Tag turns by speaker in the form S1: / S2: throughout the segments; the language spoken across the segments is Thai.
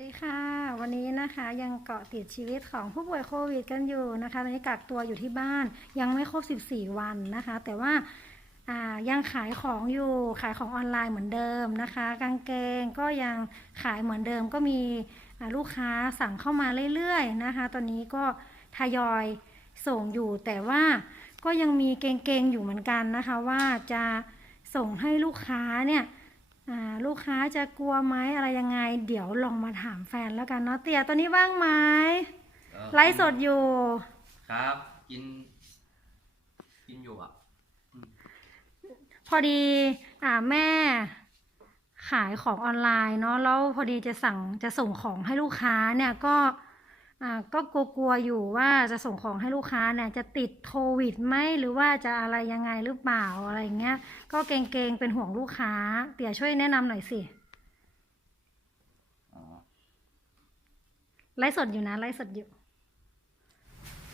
S1: ดีค่ะ วันนี้นะคะยังเกาะติดชีวิตของผู้ป่วยโควิดกันอยู่นะคะตอนนี้กักตัวอยู่ที่บ้านยังไม่ครบ 14 วันนะคะ แต่ว่าายังขายของอยู่ขายของออนไลน์เหมือนเดิมนะคะ กางเกงก็ยังขายเหมือนเดิมก็มีลูกค้าสั่งเข้ามาเรื่อยๆนะคะ ตอนนี้ก็ทยอยส่งอยู่ แต่ว่าก็ยังมีเกงๆอยู่เหมือนกันนะคะ ว่าจะส่งให้ลูกค้าเนี่ย ลูกค้าจะกลัวไหมอะไรยังไง เดี๋ยวลองมาถามแฟนแล้วกันเนาะเตี่ยตอนนี้ว่างไหม
S2: เอ่อ
S1: ไลฟ์สดอยู่
S2: ครับ กิน กินอยู่อะ
S1: พอดีอ่าแม่ ขายของออนไลน์เนาะแล้วพอดีจะสั่งจะส่งของให้ลูกค้าเนี่ยก็อ่า ก็กลัวๆอยู่ว่าจะส่งของให้ลูกค้าเนี่ยจะติดโควิดไหมหรือว่าจะอะไรยังไงหรือเปล่าอะไรเงี้ย ก็เกรงๆเป็นห่วงลูกค้า เตี่ยช่วยแนะนำหน่อยสิไลฟ์สดอยู่นะไลฟ์สดอยู่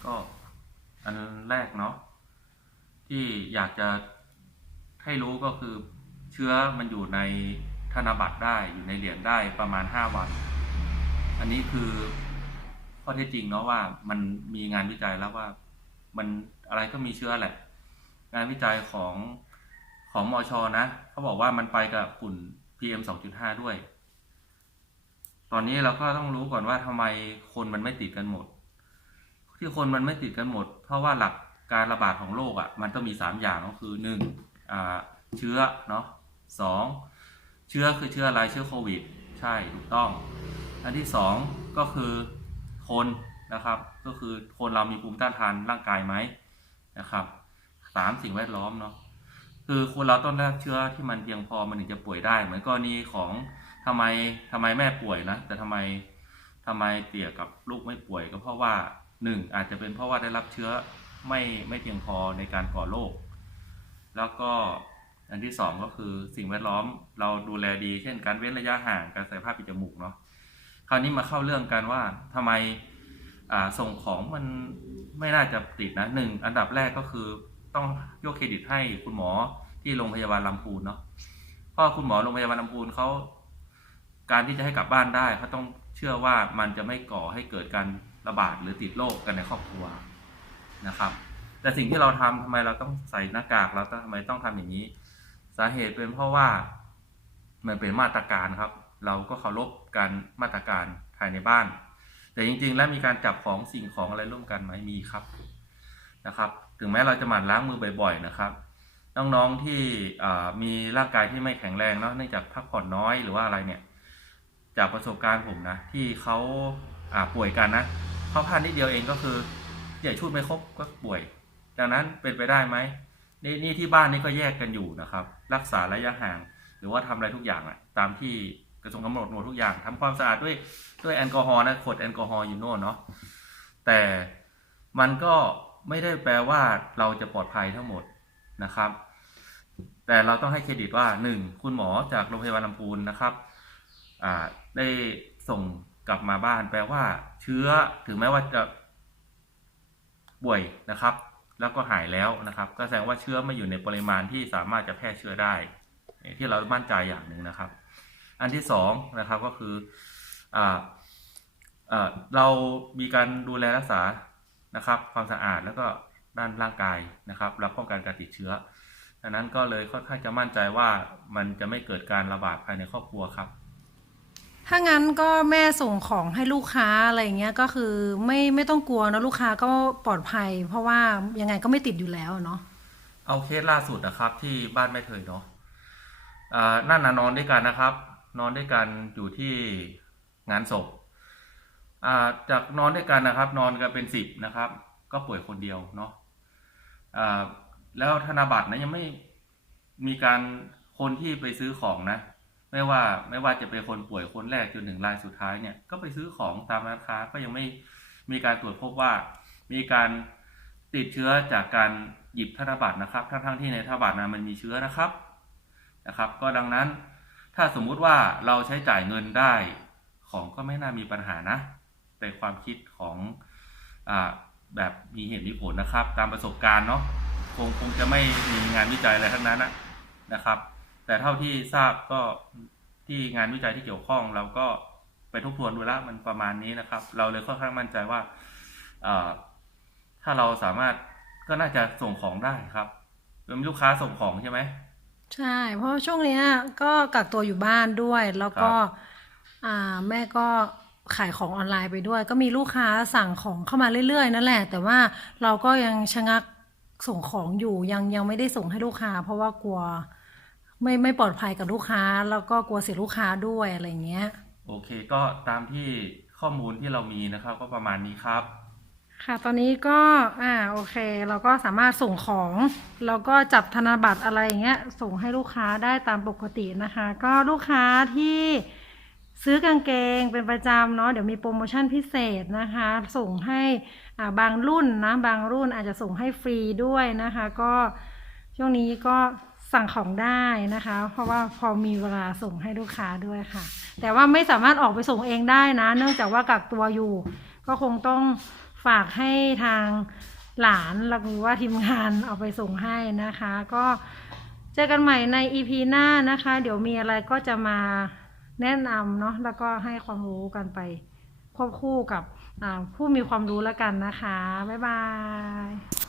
S2: ก็อันแรกเนาะที่อยากจะให้รู้ก็คือเชื้อมันอยู่ในธนบัตรได้อยู่ในเหรียญได้ประมาณห้าวัน อันนี้คือ ข้อเท็จจริงเนาะว่ามันมีงานวิจัยแล้วว่ามันอะไรก็มีเชื้อแหละ งานวิจัยของของมอชอนะเขาบอกว่ามันไปกับฝุ่น PM 2.5 ด้วย ตอนนี้เราก็ต้องรู้ก่อนว่าทำไมคนมันไม่ติดกันหมด ที่คนมันไม่ติดกันหมด เพราะว่าหลักการระบาดของโรคอะ มันต้องมีสามอย่างก็คือหนึ่งอ่าเชื้อเนาะสองเชื้อคือเชื้ออะไรเชื้อโควิด ใช่ถูกต้อง อันที่สองก็คือ คนนะครับ ก็คือคนเรามีภูมิต้านทานร่างกายไหมนะครับสามสิ่งแวดล้อมเนาะคือคนเราต้องได้รับเชื้อที่มันเพียงพอมันถึงจะป่วยได้ เหมือนกรณีของทำไมทำไมแม่ป่วยนะแต่ทำไมทำไมเตี่ยกับลูกไม่ป่วยก็เพราะว่าหนึ่งอาจจะเป็นเพราะว่าได้รับเชื้อไม่ไม่เพียงพอในการก่อโรคแล้วก็อันที่สองก็คือสิ่งแวดล้อมเราดูแลดี เช่นการเว้นระยะห่างการใส่ผ้าปิดจมูกเนาะ คราวนี้มาเข้าเรื่องกันว่าทำไมอ่าส่งของมันไม่น่าจะติดนะหนึ่งอันดับแรกก็คือต้องยกเครดิตให้คุณหมอที่โรงพยาบาลลำพูนเนาะเพราะคุณหมอโรงพยาบาลลำพูนเขาการที่จะให้กลับบ้านได้เขาต้องเชื่อว่ามันจะไม่ก่อให้เกิดการระบาดหรือติดโรคกันในครอบครัวนะครับ แต่สิ่งที่เราทำทำไมเราต้องใส่หน้ากากเราทำไมต้องทำอย่างนี้ สาเหตุเป็นเพราะว่ามันเป็นมาตรการครับ เราก็เคารพการมาตรการภายในบ้าน แต่จริงๆ แล้วมีการจับของสิ่งของอะไรร่วมกันไหมมีครับนะครับ ถึงแม้เราจะหมั่นล้างมือบ่อย ๆ นะครับน้องๆที่มีร่างกายที่ไม่แข็งแรงเนาะเนื่องจากพักผ่อนน้อยหรือว่าอะไรเนี่ย จากประสบการณ์ผมนะที่เขาป่วยกันนะเขาพลาดนิดเดียวเองก็คือใหญ่ชุดไม่ครบก็ป่วย ดังนั้นเป็นไปได้ไหมนี่นี่ที่บ้านนี่ก็แยกกันอยู่นะครับ รักษาระยะห่าง หรือว่าทำอะไรทุกอย่างอะตามที่ กระทรวงกำหนดหมดทุกอย่างทำความสะอาดด้วยด้วยแอลกอฮอล์นะขวดแอลกอฮอล์อยู่โน่นเนาะแต่มันก็ไม่ได้แปลว่าเราจะปลอดภัยทั้งหมดนะครับ แต่เราต้องให้เครดิตว่าหนึ่งคุณหมอจากโรงพยาบาลลำพูนนะครับอ่าได้ส่งกลับมาบ้านแปลว่า เชื้อถึงแม้ว่าจะป่วยนะครับ แล้วก็หายแล้วนะครับ ก็แสดงว่าเชื้อไม่อยู่ในปริมาณที่สามารถจะแพร่เชื้อได้ ที่เรามั่นใจอย่างหนึ่งนะครับ อันที่สองนะครับก็คืออ่าอ่าเรามีการดูแลรักษานะครับ ความสะอาดแล้วก็ด้านร่างกายนะครับรับป้องกันการติดเชื้อดังนั้นก็เลยค่อนข้างจะมั่นใจว่ามันจะไม่เกิดการระบาดภายในครอบครัวครับ
S1: ถ้างั้นก็แม่ส่งของให้ลูกค้าอะไรเงี้ยก็คือไม่ไม่ต้องกลัวเนอะลูกค้าก็ปลอดภัย เพราะว่ายังไงก็ไม่ติดอยู่แล้วเนาะ
S2: เอาเคสล่าสุดนะครับที่บ้านไม่เคยเนาะอ่านั่นนะนอนด้วยกันนะครับ นอนด้วยกันอยู่ที่งานศพจากนอนด้วยกันนะครับ นอนกันเป็นสิบนะครับ ก็ป่วยคนเดียวเนาะอ่าแล้วธนบัตรนะยังไม่มีการคนที่ไปซื้อของนะ ไม่ว่าไม่ว่าจะเป็นคนป่วยคนแรกจนถึงรายสุดท้ายเนี่ยก็ไปซื้อของตามร้านค้าก็ยังไม่มีการตรวจพบว่า มีการติดเชื้อจากการหยิบธนบัตรนะครับ ทั้งๆที่ในธนบัตรนะมันมีเชื้อนะครับนะครับ ก็ดังนั้น ถ้าสมมุติว่าเราใช้จ่ายเงินได้ของก็ไม่น่ามีปัญหานะ ในความคิดของอแบบมีเหตุมีผลนะครับ ตามประสบการณ์เนาะคงคงจะไม่มีงานวิจัยอะไรทั้งนั้นนะนะครับ แต่เท่าที่ทราบก็ที่งานวิจัยที่เกี่ยวข้องเราก็ไปทบทวนดูแล้วมันประมาณนี้นะครับ เราเลยค่อนข้างมั่นใจว่าถ้าเราสามารถก็น่าจะส่งของได้ครับเป็นลูกค้าส่งของใช่ไหม
S1: ใช่ เพราะว่าช่วงเนี้ยก็กักตัวอยู่บ้านด้วย แล้วก็
S2: ครับ
S1: อ่า แม่ก็ขายของออนไลน์ไปด้วย ก็มีลูกค้าสั่งของเข้ามาเรื่อยๆ นั่นแหละ แต่ว่าเราก็ยังชะงักส่งของอยู่ ยังยังไม่ได้ส่งให้ลูกค้า เพราะว่ากลัว ไม่ไม่ปลอดภัยกับลูกค้า แล้วก็กลัวเสียลูกค้าด้วยอะไรอย่างเงี้ย
S2: โอเคก็ตามที่ข้อมูลที่เรามีนะครับ ก็ประมาณนี้ครับ
S1: ค่ะตอนนี้ก็อ่าโอเค เราก็สามารถส่งของแล้วก็จับธนบัตรอะไรอย่างเงี้ยส่งให้ลูกค้าได้ตามปกตินะคะ ก็ลูกค้าที่ซื้อกางเกงเป็นประจำเนาะเดี๋ยวมีโปรโมชั่นพิเศษนะคะ ส่งให้อ่าบางรุ่นนะบางรุ่นอาจจะส่งให้ฟรีด้วยนะคะ ก็ช่วงนี้ก็สั่งของได้นะคะ เพราะว่าพอมีเวลาส่งให้ลูกค้าด้วยค่ะ แต่ว่าไม่สามารถออกไปส่งเองได้นะ เนื่องจากว่ากักตัวอยู่ ก็คงต้อง ฝากให้ทางหลานหรือว่าทีมงานเอาไปส่งให้นะคะ ก็เจอกันใหม่ใน EP หน้านะคะ เดี๋ยวมีอะไรก็จะมาแนะนำเนาะแล้วก็ให้ความรู้กันไปควบคู่กับผู้มีความรู้แล้วกันนะคะ บ๊ายบาย